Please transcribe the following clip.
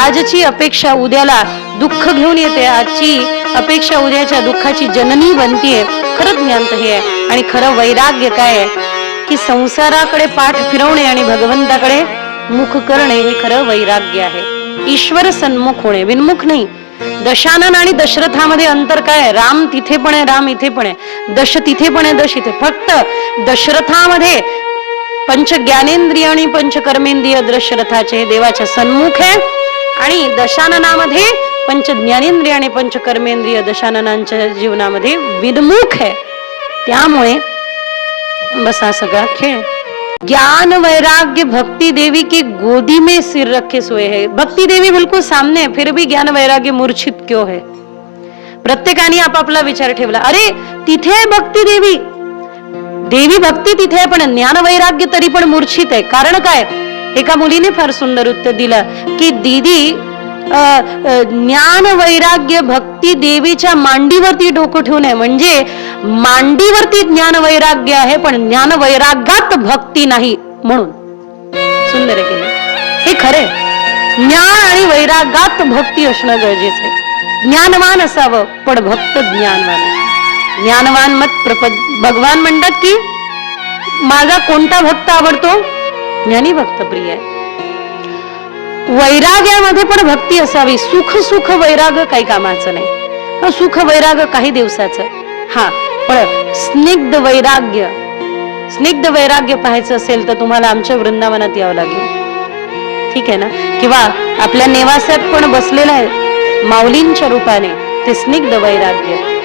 आजची अपेक्षा उद्याला दुःख घेऊन येते, आजची अपेक्षा उद्याच्या दुःखाची जननी बनतीये. खरं ज्ञान तर हे आहे. आणि खरं वैराग्य काय आहे की संसाराकडे पाठ फिरवणे आणि भगवंताकडे मुख करणे हे खरं वैराग्य आहे. ईश्वर सन्मुख होणे, विनमुख नाही. दशानन आणि दशरथामध्ये अंतर काय? राम तिथे पण आहे, राम इथे पण आहे. दश तिथे पण आहे, दश इथे. फक्त दशरथामध्ये पंच ज्ञानेंद्रिय आणि पंच कर्मेंद्रिय दशरथाचे देवाच्या सन्मुख आहे, आणि दशाननामध्ये पंच ज्ञानेंद्रिय आणि पंच कर्मेंद्रिय दशाननांच्या जीवनामध्ये विनमुख है. त्यामुळे बस हा सगळा खेळ. ज्ञान वैराग्य भक्ति देवी की गोदी में सिर रखे सोए है. भक्ति देवी बिल्कुल सामने है, फिर भी ज्ञान वैराग्य मूर्छित क्यों है? प्रत्येकाने आपापला विचार ठेवला. अरे तिथे आहे भक्ती देवी, देवी भक्ती तिथे आहे, पण ज्ञान वैराग्य तरी पण मूर्छित आहे. कारण काय? एका मुलीने फार सुंदर उत्तर दिलं की दीदी ज्ञान वैराग्य भक्ती देवीच्या मांडीवरती डोकं ठेवून आहे. म्हणजे मांडीवरती ज्ञान वैराग्य आहे, पण ज्ञान वैराग्यात भक्ती नाही. म्हणून सुंदर आहे की नाही? हे खरे. ज्ञान आणि वैराग्यात भक्ती असणं गरजेचं आहे. ज्ञानवान असावं, पण भक्त ज्ञानवान. ज्ञानवान मत भगवान म्हणतात की माझा कोणता भक्त आवडतो? ज्ञानी भक्त प्रिय आहे. वैराग्यामध्ये पण भक्ती असावी. सुख सुख वैराग्य काही कामाचं नाही. सुख वैराग्य काही दिवसाचं, हा, पण स्निग्ध वैराग्य पाहायचं असेल तर तुम्हाला आमच्या वृंदावनात यावं लागेल. ठीक आहे ना? किंवा आपल्या नेवासात पण बसलेलं आहे माऊलींच्या रूपाने ते स्निग्ध वैराग्य.